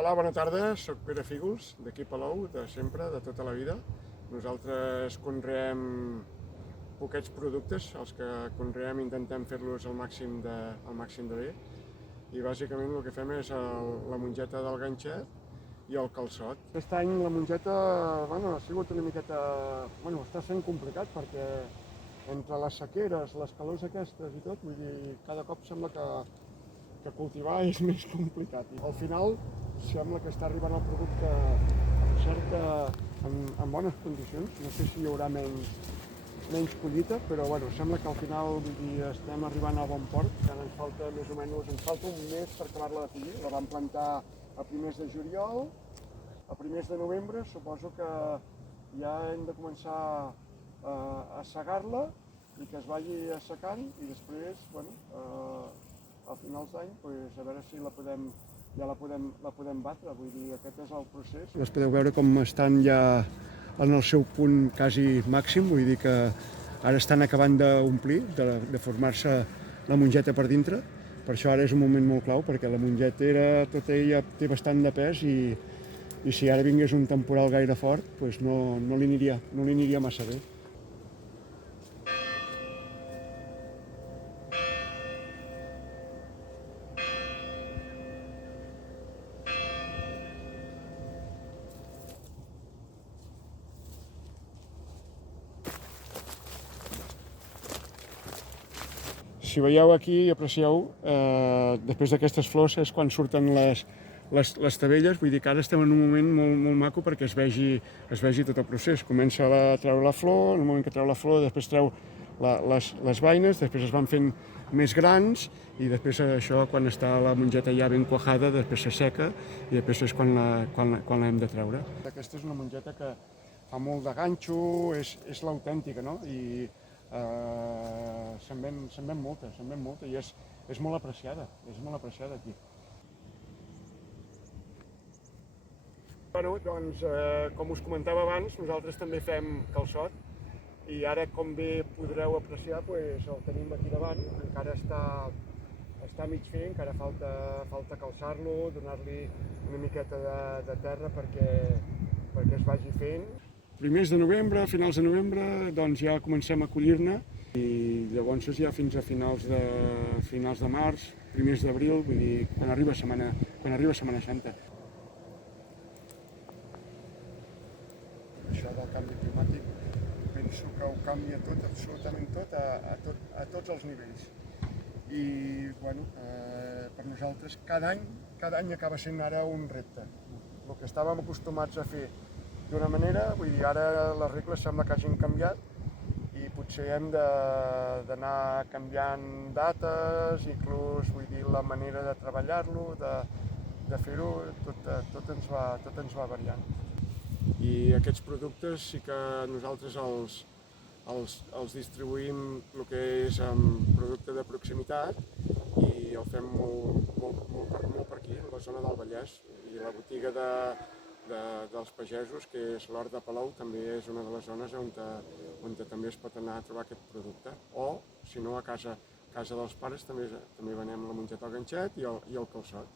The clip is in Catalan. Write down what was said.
Hola, bona tarda, soc Pere Fígols, d'aquí Palou, de sempre, de tota la vida. Nosaltres conreem poquets productes, els que conreem intentem fer-los al màxim de bé. I bàsicament el que fem és la mongeta del ganxet i el calçot. Aquest any la mongeta ha sigut una miqueta... està sent complicat perquè entre les sequeres, les calors aquestes i tot, vull dir, cada cop sembla que cultivar és més complicat. Al final sembla que està arribant el producte en bones condicions. No sé si hi haurà menys collita, però sembla que al final estem arribant a bon port. Encara ens falta més o menys, un mes per acabar-la de collir. La vam plantar a primers de juliol, a primers de novembre. Suposo que ja hem de començar a segar-la i que es vagi assecant i després, a finals d'any, a veure si la podem batre, vull dir, aquest és el procés. Les podeu veure com estan ja en el seu punt quasi màxim, vull dir que ara estan acabant d'omplir, de formar-se la mongeta per dintre. Per això ara és un moment molt clau, perquè la mongetera tota ella té bastant de pes i si ara vingués un temporal gaire fort, doncs no li aniria massa bé. Si veieu aquí i aprecieu, després d'aquestes flors és quan surten les tavelles, vull dir que ara estem en un moment molt maco perquè es vegi tot el procés. Comença a treure la flor, en el moment que treu la flor després treu les beines, després es van fent més grans i després això, quan està la mongeta ja ben quajada, després s'asseca i després és quan l'hem de treure. Aquesta és una mongeta que fa molt de ganxo, és l'autèntica, no? I se'n ven molta i és molt apreciada aquí. Doncs, com us comentava abans, nosaltres també fem calçot i ara, com bé podreu apreciar, el tenim aquí davant, encara està mig fer, encara falta calçar-lo, donar-li una miqueta de terra perquè es vagi fent. Primers de novembre, finals de novembre, doncs ja comencem a collir-ne i llavors ja fins a finals de març, primers d'abril, vull dir, quan arriba Setmana Santa. Això del canvi climàtic penso que ho canvia tot, absolutament tot, a tots els nivells. I per nosaltres cada any acaba sent ara un repte. El que estàvem acostumats a fer d'una manera, vull dir, ara les regles sembla que hagin canviat i potser hem d'anar canviant dates, inclús la manera de treballar-lo, de fer-ho, tot ens va variant. I aquests productes sí que nosaltres els distribuïm el que és producte de proximitat i el fem molt per aquí, a la zona del Vallès. I la botiga dels pagesos, que és l'Hort de Palou, també és una de les zones on també es pot anar a trobar aquest producte. O, si no, a casa dels pares també venem la mongeta al ganxet i el calçot.